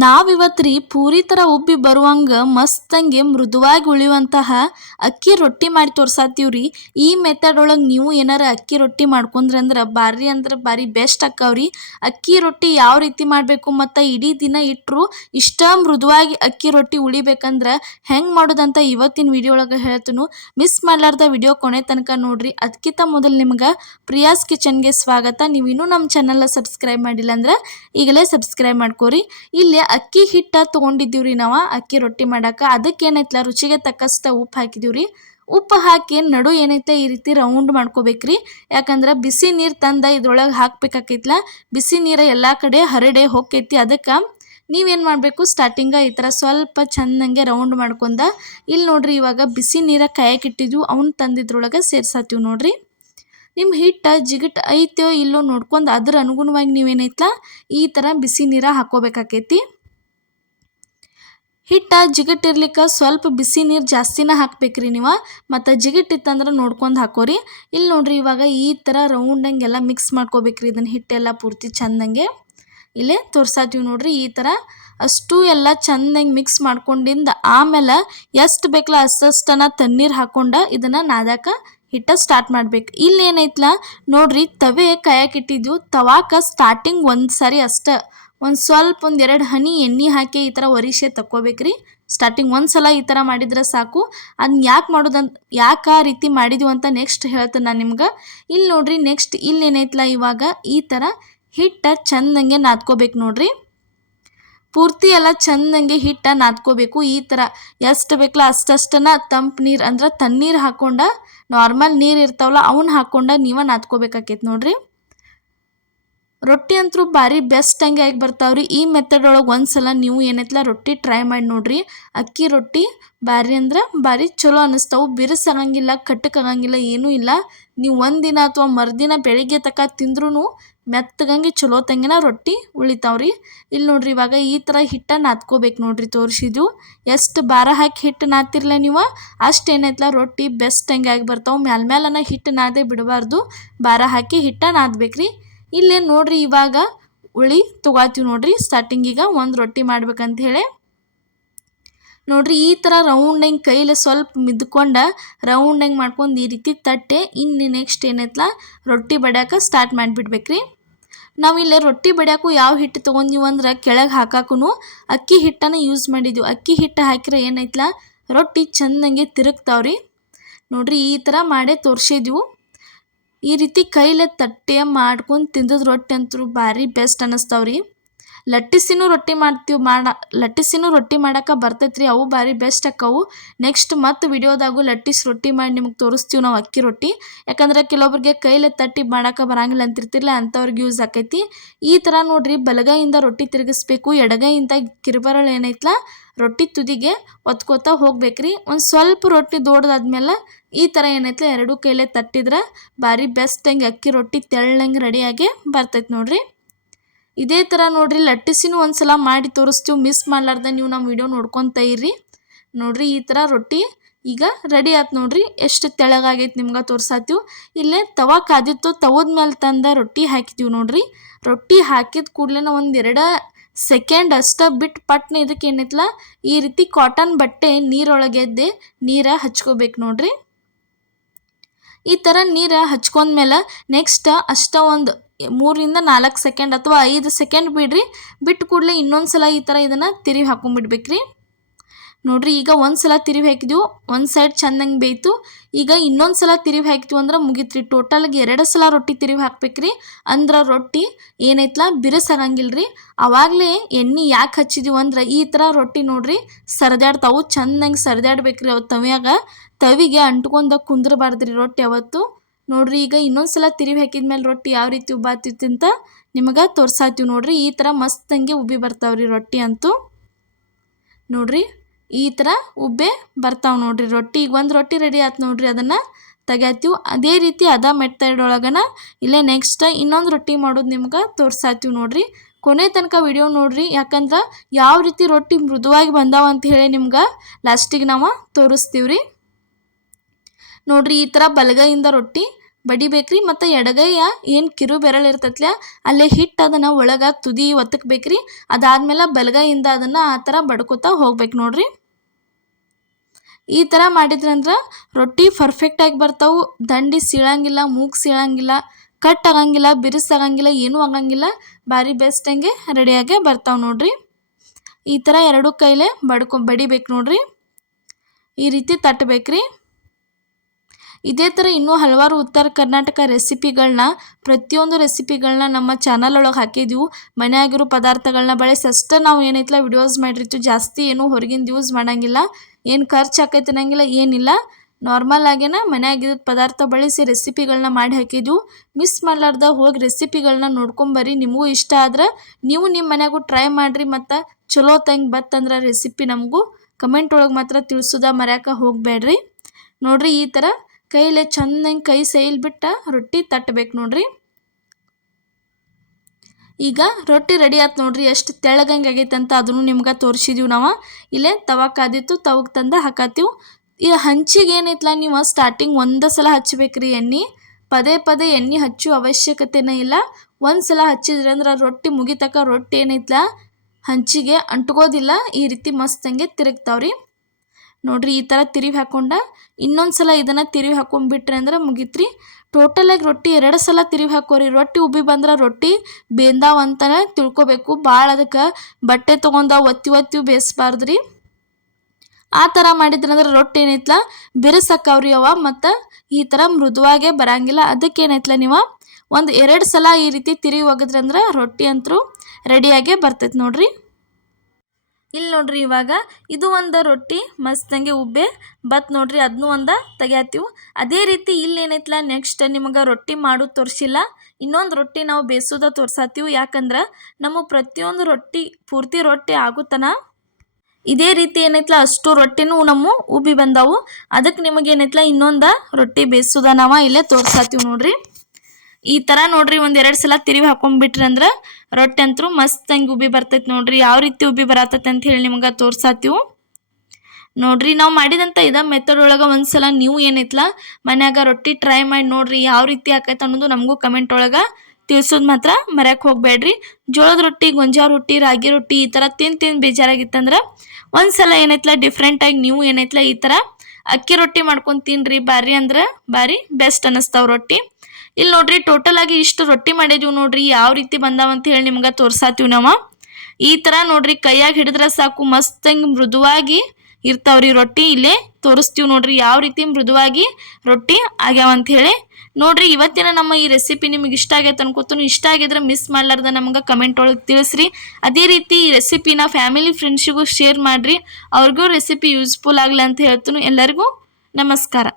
ನಾವಿವತ್ತು ರೀ ಪೂರಿ ಥರ ಉಬ್ಬಿ ಬರುವಂಗೆ ಮಸ್ತಂಗೆ ಮೃದುವಾಗಿ ಉಳಿಯುವಂತಹ ಅಕ್ಕಿ ರೊಟ್ಟಿ ಮಾಡಿ ತೋರ್ಸಾತೀವ್ರಿ. ಈ ಮೆಥಡ್ ಒಳಗೆ ನೀವು ಏನಾರ ಅಕ್ಕಿ ರೊಟ್ಟಿ ಮಾಡ್ಕೊಂಡ್ರಂದ್ರೆ ಭಾರಿ ಬೆಸ್ಟ್ ಆಕ್ಕಾವ್ರಿ. ಅಕ್ಕಿ ರೊಟ್ಟಿ ಯಾವ ರೀತಿ ಮಾಡಬೇಕು ಮತ್ತು ಇಡೀ ದಿನ ಇಟ್ಟರು ಇಷ್ಟ ಮೃದುವಾಗಿ ಅಕ್ಕಿ ರೊಟ್ಟಿ ಉಳಿಬೇಕಂದ್ರೆ ಹೆಂಗೆ ಮಾಡೋದಂತ ಇವತ್ತಿನ ವಿಡಿಯೋ ಒಳಗೆ ಹೇಳ್ತೀನಿ. ಮಿಸ್ ಮಾಡಲಾರ್ದ ವಿಡಿಯೋ ಕೊನೆ ತನಕ ನೋಡ್ರಿ. ಅದಕ್ಕಿಂತ ಮೊದಲು ನಿಮ್ಗೆ ಪ್ರಿಯಾಸ್ ಕಿಚನ್ಗೆ ಸ್ವಾಗತ. ನೀವು ಇನ್ನೂ ನಮ್ಮ ಚಾನಲ್ನ ಸಬ್ಸ್ಕ್ರೈಬ್ ಮಾಡಿಲ್ಲ ಅಂದ್ರೆ ಈಗಲೇ ಸಬ್ಸ್ಕ್ರೈಬ್ ಮಾಡ್ಕೋರಿ. ಇಲ್ಲಿ ಅಕ್ಕಿ ಹಿಟ್ಟ ತೊಗೊಂಡಿದ್ದೀವ್ರಿ ನಾವು ಅಕ್ಕಿ ರೊಟ್ಟಿ ಮಾಡಕ್ಕೆ. ಅದಕ್ಕೆ ಏನೈತಲ್ಲ ರುಚಿಗೆ ತಕ್ಕಷ್ಟ ಉಪ್ಪು ಹಾಕಿದೀವ್ರಿ. ಉಪ್ಪು ಹಾಕಿ ನಡು ಏನೈತೆ ಈ ರೀತಿ ರೌಂಡ್ ಮಾಡ್ಕೋಬೇಕ್ರಿ. ಯಾಕಂದ್ರೆ ಬಿಸಿ ನೀರು ತಂದ ಇದ್ರೊಳಗೆ ಹಾಕ್ಬೇಕಾಕೈತ್ಲ. ಬಿಸಿ ನೀರು ಎಲ್ಲ ಕಡೆ ಹರಡೆ ಹೋಗ್ತೈತಿ. ಅದಕ್ಕೆ ನೀವೇನು ಮಾಡಬೇಕು, ಸ್ಟಾರ್ಟಿಂಗ ಈ ಥರ ಸ್ವಲ್ಪ ಚೆಂದಂಗೆ ರೌಂಡ್ ಮಾಡ್ಕೊಂಡ ಇಲ್ಲಿ ನೋಡ್ರಿ ಇವಾಗ ಬಿಸಿ ನೀರ ಕಾಯಕ್ಕಿಟ್ಟಿದ್ವು ಅವ್ನು ತಂದಿದ್ರೊಳಗೆ ಸೇರ್ಸಾತೀವಿ ನೋಡ್ರಿ. ನಿಮ್ಮ ಹಿಟ್ಟು ಜಿಗಟ್ ಐತೋ ಇಲ್ಲೋ ನೋಡ್ಕೊಂಡು ಅದ್ರ ಅನುಗುಣವಾಗಿ ನೀವೇನೈತ್ಲ ಈ ಥರ ಬಿಸಿ ನೀರ ಹಾಕೋಬೇಕಾಕೈತಿ. ಹಿಟ್ಟು ಜಿಗಟ್ಟಿರ್ಲಿಕ್ಕೆ ಸ್ವಲ್ಪ ಬಿಸಿ ನೀರು ಜಾಸ್ತಿನ ಹಾಕ್ಬೇಕ್ರಿ ನೀವು. ಮತ್ತು ಜಿಗಟ್ಟಿತ್ತಂದ್ರೆ ನೋಡ್ಕೊಂಡು ಹಾಕೋರಿ. ಇಲ್ಲಿ ನೋಡ್ರಿ ಇವಾಗ ಈ ಥರ ರೌಂಡಂಗೆಲ್ಲ ಮಿಕ್ಸ್ ಮಾಡ್ಕೋಬೇಕ್ರಿ ಇದನ್ನು ಹಿಟ್ಟೆಲ್ಲ ಪೂರ್ತಿ ಚೆಂದಂಗೆ. ಇಲ್ಲೇ ತೋರ್ಸಾತೀವಿ ನೋಡ್ರಿ ಈ ಥರ ಅಷ್ಟು ಎಲ್ಲ ಚೆಂದಂಗೆ ಮಿಕ್ಸ್ ಮಾಡ್ಕೊಂಡಿಂದ ಆಮೇಲೆ ಎಷ್ಟು ಬೇಕಲ್ಲ ಅಷ್ಟನ ತಣ್ಣೀರು ಹಾಕ್ಕೊಂಡು ಇದನ್ನು ನಾದಕ್ಕೆ ಹಿಟ್ಟು ಸ್ಟಾರ್ಟ್ ಮಾಡ್ಬೇಕು. ಇಲ್ಲಿ ಏನೈತ್ಲ ನೋಡ್ರಿ ತವೆ ಕಾಯಕ್ಕಿಟ್ಟಿದ್ವು. ತವಾಕ ಸ್ಟಾರ್ಟಿಂಗ್ ಒಂದು ಸಾರಿ ಅಷ್ಟೇ ಒಂದು ಎರಡು ಹನಿ ಎಣ್ಣೆ ಹಾಕಿ ಈ ಥರ ಒರಿಸೆ ತಕ್ಕೋಬೇಕ್ರಿ. ಸ್ಟಾರ್ಟಿಂಗ್ ಒಂದು ಸಲ ಈ ಥರ ಮಾಡಿದ್ರೆ ಸಾಕು. ಅದನ್ನ ಯಾಕೆ ಆ ರೀತಿ ಮಾಡಿದ್ವು ಅಂತ ನೆಕ್ಸ್ಟ್ ಹೇಳ್ತೇನೆ ನಾನು ನಿಮ್ಗೆ. ಇಲ್ಲಿ ನೋಡ್ರಿ ನೆಕ್ಸ್ಟ್ ಇಲ್ಲಿ ಏನೈತ್ಲ ಇವಾಗ ಈ ಥರ ಹಿಟ್ಟು ಚೆಂದಂಗೆ ನಾದ್ಕೋಬೇಕು ನೋಡ್ರಿ. ಪೂರ್ತಿ ಎಲ್ಲ ಚೆಂದಂಗೆ ಹಿಟ್ಟು ನಾದ್ಕೋಬೇಕು. ಈ ಥರ ಎಷ್ಟು ಬೇಕಲ್ಲ ಅಷ್ಟಷ್ಟನ್ನ ತಂಪು ನೀರು ಅಂದ್ರೆ ತಣ್ಣೀರು ಹಾಕ್ಕೊಂಡು ನಾರ್ಮಲ್ ನೀರು ಇರ್ತಾವಲ್ಲ ಅವನ್ನ ಹಾಕ್ಕೊಂಡು ನೀವು ನಾದ್ಕೋಬೇಕಾಕೈತೆ ನೋಡ್ರಿ. ರೊಟ್ಟಿ ಅಂತೂ ಭಾರಿ ಬೆಸ್ಟ್ ಹಂಗೆ ಆಗಿ ಬರ್ತಾವ್ರಿ. ಈ ಮೆಥಡ್ ಒಳಗೆ ಒಂದ್ಸಲ ನೀವು ಏನೈತಲ್ಲ ರೊಟ್ಟಿ ಟ್ರೈ ಮಾಡಿ ನೋಡ್ರಿ. ಅಕ್ಕಿ ರೊಟ್ಟಿ ಭಾರಿ ಅಂದ್ರೆ ಭಾರಿ ಚಲೋ ಅನ್ನಿಸ್ತಾವೆ. ಬಿರುಸಾಗಂಗಿಲ್ಲ, ಕಟ್ಟಕ್ಕಾಗಂಗಿಲ್ಲ, ಏನೂ ಇಲ್ಲ. ನೀವು ಒಂದಿನ ಅಥವಾ ಮರುದಿನ ಬೆಳಿಗ್ಗೆ ತನಕ ತಿಂದ್ರೂ ಮೆತ್ತಗಂಗೆ ಚಲೋ ತಂಗಿನ ರೊಟ್ಟಿ ಉಳಿತಾವ್ರಿ. ಇಲ್ಲಿ ನೋಡ್ರಿ ಇವಾಗ ಈ ಥರ ಹಿಟ್ಟು ನಾದ್ಕೋಬೇಕು ನೋಡ್ರಿ. ತೋರಿಸಿದ್ವು ಎಷ್ಟು ಭಾರ ಹಾಕಿ ಹಿಟ್ಟು ನಾದ್ತಿರ್ಲ ನೀವು ಅಷ್ಟು ಏನೈತಲ್ಲ ರೊಟ್ಟಿ ಬೆಸ್ಟ್ ಹಂಗೆ ಆಗಿ ಬರ್ತಾವೆ. ಮ್ಯಾಲ್ಮೇಲನ ಹಿಟ್ಟು ನಾದೇ ಬಿಡಬಾರ್ದು, ಭಾರ ಹಾಕಿ ಹಿಟ್ಟು ನಾದ್ಬೇಕ್ರಿ. ಇಲ್ಲೇ ನೋಡ್ರಿ ಇವಾಗ ಉಳಿ ತೊಗೊಳ್ತೀವಿ ನೋಡ್ರಿ. ಸ್ಟಾರ್ಟಿಂಗೀಗ ಒಂದು ರೊಟ್ಟಿ ಮಾಡ್ಬೇಕಂತ ಹೇಳಿ ನೋಡ್ರಿ ಈ ಥರ ರೌಂಡಂಗೆ ಕೈಲಿ ಸ್ವಲ್ಪ ಮಿದ್ಕೊಂಡು ರೌಂಡಂಗೆ ಮಾಡ್ಕೊಂಡು ಈ ರೀತಿ ತಟ್ಟೆ ಇನ್ನು ನೆಕ್ಸ್ಟ್ ಏನೈತಲ್ಲ ರೊಟ್ಟಿ ಬಡಿಯೋಕೆ ಸ್ಟಾರ್ಟ್ ಮಾಡಿಬಿಡ್ಬೇಕ್ರಿ. ನಾವಿಲ್ಲೇ ರೊಟ್ಟಿ ಬಡಿಯೋಕ್ಕೂ ಯಾವ ಹಿಟ್ಟು ತೊಗೊಂಡಿವು ಅಂದ್ರೆ ಕೆಳಗೆ ಹಾಕಾಕು ಅಕ್ಕಿ ಹಿಟ್ಟನ್ನು ಯೂಸ್ ಮಾಡಿದ್ವಿ. ಅಕ್ಕಿ ಹಿಟ್ಟು ಹಾಕಿದ್ರೆ ಏನೈತಲ್ಲ ರೊಟ್ಟಿ ಚೆಂದಂಗೆ ತಿರುಗ್ತಾವ್ರಿ. ನೋಡ್ರಿ ಈ ಥರ ಮಾಡೇ ತೋರಿಸಿದ್ವು. ಈ ರೀತಿ ಕೈಲೇ ತಟ್ಟೆ ಮಾಡ್ಕೊಂಡು ತಿಂದದ ರೊಟ್ಟಿ ಅಂತೂ ಭಾರಿ ಬೆಸ್ಟ್ ಅನ್ನಿಸ್ತಾವ್ರಿ. ಲಟ್ಟಿಸಿನೂ ರೊಟ್ಟಿ ಮಾಡೋಕೆ ಬರ್ತೈತ್ರಿ. ಅವು ಭಾರಿ ಬೆಸ್ಟ್ ಆಕ್ಕವು. ನೆಕ್ಸ್ಟ್ ಮತ್ತು ವಿಡಿಯೋದಾಗೂ ಲಟ್ಟಿಸಿ ರೊಟ್ಟಿ ಮಾಡಿ ನಿಮಗೆ ತೋರಿಸ್ತೀವಿ ನಾವು ಅಕ್ಕಿ ರೊಟ್ಟಿ. ಯಾಕಂದ್ರೆ ಕೆಲವೊಬ್ರಿಗೆ ಕೈಲೇ ತಟ್ಟಿ ಮಾಡೋಕೆ ಬರಂಗಿಲ್ಲ ಅಂತಿರ್ತಿರ್ಲ ಅಂಥವ್ರಿಗೆ ಯೂಸ್ ಆಕೈತಿ. ಈ ಥರ ನೋಡ್ರಿ ಬಲಗೈಯಿಂದ ರೊಟ್ಟಿ ತಿರುಗಿಸ್ಬೇಕು. ಎಡಗೈಯಿಂದ ಕಿರುಬರಳು ಏನೈತಲ್ಲ ರೊಟ್ಟಿ ತುದಿಗೆ ಒತ್ಕೋತಾ ಹೋಗ್ಬೇಕ್ರಿ. ಒಂದು ಸ್ವಲ್ಪ ರೊಟ್ಟಿ ದೊಡ್ಡದಾದ್ಮೇಲೆ ಈ ಥರ ಏನೈತಲ್ಲ ಎರಡೂ ಕೈಲೇ ತಟ್ಟಿದ್ರೆ ಭಾರಿ ಬೆಸ್ಟ್ ಹಂಗೆ ಅಕ್ಕಿ ರೊಟ್ಟಿ ತೆಳ್ಳಂಗೆ ರೆಡಿಯಾಗಿ ಬರ್ತೈತೆ ನೋಡ್ರಿ. ಇದೇ ಥರ ನೋಡ್ರಿ ಲಟ್ಟಿಸಿನೂ ಒಂದ್ಸಲ ಮಾಡಿ ತೋರಿಸ್ತೀವಿ. ಮಿಸ್ ಮಾಡಲಾರ್ದ ನೀವು ನಮ್ಮ ವಿಡಿಯೋ ನೋಡ್ಕೊತ ಇರ್ರಿ. ನೋಡ್ರಿ ಈ ಥರ ರೊಟ್ಟಿ ಈಗ ರೆಡಿ ಆಯ್ತು ನೋಡ್ರಿ. ಎಷ್ಟು ತೆಳಗಾಗೈತೆ ನಿಮ್ಗೆ ತೋರ್ಸಾತೀವಿ. ಇಲ್ಲೇ ತವಾ ಕಾದಿತ್ತು, ತವದ ಮೇಲೆ ತಂದ ರೊಟ್ಟಿ ಹಾಕಿದ್ದೀವಿ ನೋಡ್ರಿ. ರೊಟ್ಟಿ ಹಾಕಿದ ಕೂಡಲೇ ಒಂದು 2 ಸೆಕೆಂಡ್ ಅಷ್ಟ ಬಿಟ್ಟು ಪಟ್ನೆ ಇದಕ್ಕೆ ಏನೈತಲ್ಲ ಈ ರೀತಿ ಕಾಟನ್ ಬಟ್ಟೆ ನೀರೊಳಗೆದ್ದೆ ನೀರು ಹಚ್ಕೋಬೇಕು ನೋಡ್ರಿ. ಈ ಥರ ನೀರು ಹಚ್ಕೊಂಡ್ಮೇಲೆ ನೆಕ್ಸ್ಟ್ ಅಷ್ಟ ಒಂದು 3-4 ಸೆಕೆಂಡ್ ಅಥವಾ 5 ಸೆಕೆಂಡ್ ಬಿಡ್ರಿ. ಬಿಟ್ಟು ಕೂಡಲೇ ಇನ್ನೊಂದು ಸಲ ಈ ಥರ ಇದನ್ನು ತಿರುವಿ ಹಾಕೊಂಡ್ಬಿಡ್ಬೇಕ್ರಿ. ನೋಡ್ರಿ ಈಗ ಒಂದು ಸಲ ತಿರುವಿ ಹಾಕಿದ್ವು, ಒಂದು ಸೈಡ್ ಚೆಂದಂಗೆ ಬೇಯ್ತು. ಈಗ ಇನ್ನೊಂದು ಸಲ ತಿರುವಿ ಹಾಕಿದ್ವು ಅಂದ್ರೆ ಮುಗಿತ್ರಿ. ಟೋಟಲ್ಗೆ 2 ಸಲ ರೊಟ್ಟಿ ತಿರುವಿ ಹಾಕ್ಬೇಕ್ರಿ. ಅಂದ್ರೆ ರೊಟ್ಟಿ ಏನೈತಲ್ಲ ಬಿರುಸಾಗಂಗಿಲ್ರಿ. ಆವಾಗಲೇ ಎಣ್ಣೆ ಯಾಕೆ ಹಚ್ಚಿದೀವಿ ಅಂದ್ರೆ ಈ ಥರ ರೊಟ್ಟಿ ನೋಡ್ರಿ ಸರಿದಾಡ್ತಾವು. ಚೆಂದಂಗೆ ಸರಿದಾಡ್ಬೇಕ್ರಿ. ಅವು ತವಿಗೆ ಅಂಟ್ಕೊಂಡು ಕುಂದ್ರಬಾರ್ದ್ರಿ ರೊಟ್ಟಿ ಯಾವತ್ತು. ನೋಡ್ರಿ ಈಗ ಇನ್ನೊಂದು ಸಲ ತಿರುವಿ ಹಾಕಿದ್ಮೇಲೆ ರೊಟ್ಟಿ ಯಾವ ರೀತಿ ಉಬ್ಬಾತಿತ್ತು ಅಂತ ನಿಮಗೆ ತೋರ್ಸಾತೀವಿ ನೋಡ್ರಿ. ಈ ಥರ ಮಸ್ತಂಗೆ ಉಬ್ಬಿ ಬರ್ತಾವ್ರಿ ರೊಟ್ಟಿ ಅಂತೂ. ನೋಡ್ರಿ ಈ ಥರ ಉಬ್ಬೆ ಬರ್ತಾವೆ ನೋಡ್ರಿ ರೊಟ್ಟಿ. ಈಗ ಒಂದು ರೊಟ್ಟಿ ರೆಡಿ ಆಯ್ತು ನೋಡ್ರಿ, ಅದನ್ನು ತೆಗ್ಯಾತೀವಿ. ಅದೇ ರೀತಿ ಮೆಥಡ್ ಒಳಗನ ಇಲ್ಲೇ ನೆಕ್ಸ್ಟ್ ಇನ್ನೊಂದು ರೊಟ್ಟಿ ಮಾಡೋದು ನಿಮ್ಗೆ ತೋರ್ಸಾತೀವಿ ನೋಡ್ರಿ. ಕೊನೆ ತನಕ ವಿಡಿಯೋ ನೋಡ್ರಿ. ಯಾಕಂದ್ರೆ ಯಾವ ರೀತಿ ರೊಟ್ಟಿ ಮೃದುವಾಗಿ ಬಂದಾವ ಅಂತ ಹೇಳಿ ನಿಮ್ಗೆ ಲಾಸ್ಟಿಗೆ ನಾವು ತೋರಿಸ್ತೀವ್ರಿ. ನೋಡ್ರಿ ಈ ಥರ ಬಲಗೈಯಿಂದ ರೊಟ್ಟಿ ಬಡಿಬೇಕ್ರಿ. ಮತ್ತು ಎಡಗೈಯ ಏನು ಕಿರು ಬೆರಳು ಇರ್ತೈತ್ಲ ಅಲ್ಲೇ ಹಿಟ್ಟು ಅದನ್ನು ಒಳಗೆ ತುದಿ ಒತ್ತಕ್ಬೇಕ್ರಿ. ಅದಾದ್ಮೇಲೆ ಬಲಗೈಯಿಂದ ಅದನ್ನು ಆ ಥರ ಬಡ್ಕೋತಾ ಹೋಗ್ಬೇಕು ನೋಡ್ರಿ. ಈ ಥರ ಮಾಡಿದ್ರಂದ್ರೆ ರೊಟ್ಟಿ ಪರ್ಫೆಕ್ಟಾಗಿ ಬರ್ತಾವೆ. ದಂಡಿ ಸೀಳಂಗಿಲ್ಲ, ಮೂಗು ಸೀಳಂಗಿಲ್ಲ, ಕಟ್ ಆಗಂಗಿಲ್ಲ, ಬಿರುಸಾಗಂಗಿಲ್ಲ, ಏನೂ ಆಗಂಗಿಲ್ಲ. ಭಾರಿ ಬೆಸ್ಟಂಗೆ ರೆಡಿಯಾಗೆ ಬರ್ತಾವೆ ನೋಡ್ರಿ. ಈ ಥರ ಎರಡು ಕೈಲೇ ಬಡಿಬೇಕು ನೋಡ್ರಿ. ಈ ರೀತಿ ತಟ್ಟಬೇಕ್ರಿ. ಇದೇ ಥರ ಇನ್ನೂ ಹಲವಾರು ಉತ್ತರ ಕರ್ನಾಟಕ ರೆಸಿಪಿಗಳನ್ನ ಪ್ರತಿಯೊಂದು ರೆಸಿಪಿಗಳನ್ನ ನಮ್ಮ ಚಾನಲ್ ಒಳಗೆ ಹಾಕಿದ್ದೀವಿ. ಮನೆಯಾಗಿರೋ ಪದಾರ್ಥಗಳನ್ನ ಬಳಸಿ ಅಷ್ಟೇ ನಾವು ಏನೈತಲ್ಲ ವಿಡಿಯೋಸ್ ಮಾಡಿರ್ತೀವಿ. ಜಾಸ್ತಿ ಏನೂ ಹೊರಗಿಂದ ಯೂಸ್ ಮಾಡೋಂಗಿಲ್ಲ, ಏನು ಖರ್ಚು ಆಕೈತೆ ಅನ್ನಂಗಿಲ್ಲ, ಏನಿಲ್ಲ. ನಾರ್ಮಲ್ ಆಗೇನ ಮನೆಯಾಗಿದ್ದ ಪದಾರ್ಥ ಬಳಸಿ ರೆಸಿಪಿಗಳನ್ನ ಮಾಡಿ ಹಾಕಿದ್ದೀವಿ. ಮಿಸ್ ಮಾಡಲಾರ್ದ ಹೋಗಿ ರೆಸಿಪಿಗಳನ್ನ ನೋಡ್ಕೊಂಬರ್ರಿ. ನಿಮಗೂ ಇಷ್ಟ ಆದ್ರೆ ನೀವು ನಿಮ್ಮ ಮನ್ಯಾಗೂ ಟ್ರೈ ಮಾಡಿರಿ. ಮತ್ತು ಚಲೋ ತಂಗೆ ಬತ್ತಂದ್ರೆ ರೆಸಿಪಿ ನಮಗೂ ಕಮೆಂಟ್ ಒಳಗೆ ಮಾತ್ರ ತಿಳಿಸೋದ ಮರ್ಯಾಕೆ ಹೋಗಬೇಡ್ರಿ ನೋಡ್ರಿ. ಈ ಥರ ಕೈಲೇ ಚೆಂದಂಗೆ ಕೈ ಸೈಲ್ ಬಿಟ್ಟು ರೊಟ್ಟಿ ತಟ್ಟಬೇಕು ನೋಡ್ರಿ. ಈಗ ರೊಟ್ಟಿ ರೆಡಿ ಆಯ್ತು ನೋಡ್ರಿ. ಎಷ್ಟು ತೆಳ್ಳಗಂಗೆ ಆಗೈತೆ ಅಂತ ಅದನ್ನು ನಿಮ್ಗೆ ತೋರಿಸಿದೀವಿ ನಾವು. ಇಲ್ಲೇ ತವಾ ಕಾದಿತ್ತು, ತವಗೆ ತಂದು ಹಾಕತ್ತೀವಿ. ಈ ಹಂಚಿಗೆ ಏನೈತಲ್ಲ ನೀವು ಸ್ಟಾರ್ಟಿಂಗ್ ಒಂದು ಸಲ ಹಚ್ಬೇಕ್ರಿ ಎಣ್ಣೆ. ಪದೇ ಪದೇ ಎಣ್ಣೆ ಹಚ್ಚೋ ಅವಶ್ಯಕತೆನೇ ಇಲ್ಲ. ಒಂದು ಸಲ ಹಚ್ಚಿದ್ರಂದ್ರೆ ರೊಟ್ಟಿ ಮುಗಿತಕ್ಕ ರೊಟ್ಟಿ ಏನೈತಲ್ಲ ಹಂಚಿಗೆ ಅಂಟ್ಕೋದಿಲ್ಲ. ಈ ರೀತಿ ಮಸ್ತಂಗೆ ತಿರುಗ್ತಾವ್ರಿ ನೋಡ್ರಿ. ಈ ಥರ ತಿರುವಿ ಹಾಕ್ಕೊಂಡ ಇನ್ನೊಂದು ಸಲ ಇದನ್ನು ತಿರುವಿ ಹಾಕೊಂಡ್ಬಿಟ್ರಿ ಅಂದ್ರೆ ಮುಗಿತ್ರಿ. ಟೋಟಲಾಗಿ ರೊಟ್ಟಿ 2 ಸಲ ತಿರುವಿ ಹಾಕೋರಿ. ರೊಟ್ಟಿ ಉಬ್ಬಿ ಬಂದ್ರೆ ರೊಟ್ಟಿ ಬೇಂದಾವಂತನೇ ತಿಳ್ಕೊಬೇಕು. ಭಾಳ ಅದಕ್ಕೆ ಬಟ್ಟೆ ತೊಗೊಂಡು ಒತ್ತಿ ಬೇಯಿಸ್ಬಾರ್ದ್ರಿ. ಆ ಥರ ಮಾಡಿದ್ರಂದ್ರೆ ರೊಟ್ಟಿ ಏನೈತಲ್ಲ ಬಿರುಸಾಕವ್ರಿ ಅವ, ಮತ್ತು ಈ ಥರ ಮೃದುವಾಗೇ ಬರಂಗಿಲ್ಲ. ಅದಕ್ಕೆ ಏನೈತಲ್ಲ ನೀವು 1-2 ಸಲ ಈ ರೀತಿ ತಿರುವಿ ಒಗದ್ರಂದ್ರೆ ರೊಟ್ಟಿ ಅಂತೂ ರೆಡಿಯಾಗೇ ಬರ್ತೈತೆ ನೋಡ್ರಿ. ಇಲ್ಲಿ ನೋಡ್ರಿ ಇವಾಗ ಇದು ಒಂದು ರೊಟ್ಟಿ ಮಸ್ತಂಗೆ ಉಬ್ಬೆ ಬತ್ ನೋಡ್ರಿ. ಅದನ್ನೂ ಒಂದು ತೆಗ್ಯಾತೀವಿ. ಅದೇ ರೀತಿ ಇಲ್ಲಿ ಏನೈತಲ್ಲ ನೆಕ್ಸ್ಟ್ ನಿಮಗೆ ರೊಟ್ಟಿ ಮಾಡೋದು ತೋರಿಸಿಲ್ಲ, ಇನ್ನೊಂದು ರೊಟ್ಟಿ ನಾವು ಬೇಯಿಸೋದ ತೋರ್ಸಾತೀವಿ. ಯಾಕಂದ್ರೆ ನಮ್ಮ ಪ್ರತಿಯೊಂದು ರೊಟ್ಟಿ ಪೂರ್ತಿ ರೊಟ್ಟಿ ಆಗುತ್ತನ ಇದೇ ರೀತಿ ಏನೈತಲ್ಲ ಅಷ್ಟು ರೊಟ್ಟಿನೂ ನಮ್ಮ ಉಬ್ಬಿ ಬಂದಾವು. ಅದಕ್ಕೆ ನಿಮಗೆ ಏನೈತಲ್ಲ ಇನ್ನೊಂದು ರೊಟ್ಟಿ ಬೇಯಿಸೋದ ನಾವು ಇಲ್ಲೇ ತೋರ್ಸಾತೀವಿ ನೋಡ್ರಿ. ಈ ಥರ ನೋಡ್ರಿ 1-2 ಸಲ ತಿರುವಿ ಹಾಕೊಂಡ್ಬಿಟ್ರಿ ಅಂದ್ರೆ ರೊಟ್ಟಿ ಅಂತೂ ಮಸ್ತಂಗೆ ಉಬ್ಬಿ ಬರ್ತೈತೆ ನೋಡ್ರಿ. ಯಾವ ರೀತಿ ಉಬ್ಬಿ ಬರತ್ತೈತೆ ಅಂತ ಹೇಳಿ ನಿಮ್ಗೆ ತೋರ್ಸಾತೀವಿ ನೋಡ್ರಿ. ನಾವು ಮಾಡಿದಂಥ ಮೆಥಡ್ ಒಳಗೆ ಒಂದು ಸಲ ನೀವು ಏನೈತಲ್ಲ ಮನ್ಯಾಗ ರೊಟ್ಟಿ ಟ್ರೈ ಮಾಡಿ ನೋಡ್ರಿ. ಯಾವ ರೀತಿ ಆಕೈತೆ ಅನ್ನೋದು ನಮಗೂ ಕಮೆಂಟ್ ಒಳಗೆ ತಿಳಿಸೋದು ಮಾತ್ರ ಮರ್ಯಾಕೆ ಹೋಗಬೇಡ್ರಿ. ಜೋಳದ ರೊಟ್ಟಿ, ಗೊಂಜಾಳ ರೊಟ್ಟಿ, ರಾಗಿ ರೊಟ್ಟಿ ಈ ಥರ ತಿಂದು ಬೇಜಾರಾಗಿತ್ತಂದ್ರೆ ಒಂದು ಸಲ ಏನೈತಲ್ಲ ಡಿಫ್ರೆಂಟಾಗಿ ನೀವು ಏನೈತಲ್ಲ ಈ ಥರ ಅಕ್ಕಿ ರೊಟ್ಟಿ ಮಾಡ್ಕೊಂಡು ತಿನ್ನಿರಿ. ಭಾರಿ ಅಂದ್ರೆ ಭಾರಿ ಬೆಸ್ಟ್ ಅನ್ನಿಸ್ತಾವೆ ರೊಟ್ಟಿ. ಇಲ್ಲಿ ನೋಡ್ರಿ ಟೋಟಲ್ ಆಗಿ ಇಷ್ಟು ರೊಟ್ಟಿ ಮಾಡಿದೀವಿ ನೋಡ್ರಿ. ಯಾವ ರೀತಿ ಬಂದಾವಂತ ಹೇಳಿ ನಿಮ್ಗೆ ತೋರ್ಸಾತೀವಿ ನಾವು. ಈ ಥರ ನೋಡ್ರಿ ಕೈಯಾಗಿ ಹಿಡಿದ್ರೆ ಸಾಕು ಮಸ್ತಂಗೆ ಮೃದುವಾಗಿ ಇರ್ತಾವ್ರಿ ರೊಟ್ಟಿ. ಇಲ್ಲೇ ತೋರಿಸ್ತೀವಿ ನೋಡ್ರಿ ಯಾವ ರೀತಿ ಮೃದುವಾಗಿ ರೊಟ್ಟಿ ಆಗ್ಯಾವಂತ ಹೇಳಿ ನೋಡ್ರಿ. ಇವತ್ತಿನ ನಮ್ಮ ಈ ರೆಸಿಪಿ ನಿಮಗೆ ಇಷ್ಟ ಆಗೈತೆ ಅನ್ಕೋತೀನಿ. ಇಷ್ಟ ಆಗಿದ್ರೆ ಮಿಸ್ ಮಾಡ್ಲಾರ್ದ ನಮ್ಗೆ ಕಮೆಂಟ್ ಒಳಗೆ ತಿಳಿಸ್ರಿ. ಅದೇ ರೀತಿ ಈ ರೆಸಿಪಿನ ಫ್ಯಾಮಿಲಿ ಫ್ರೆಂಡ್ಸಿಗೂ ಶೇರ್ ಮಾಡಿರಿ. ಅವ್ರಿಗೂ ರೆಸಿಪಿ ಯೂಸ್ಫುಲ್ ಆಗಲಿ ಅಂತ ಹೇಳ್ತೀನಿ. ಎಲ್ಲರಿಗೂ ನಮಸ್ಕಾರ.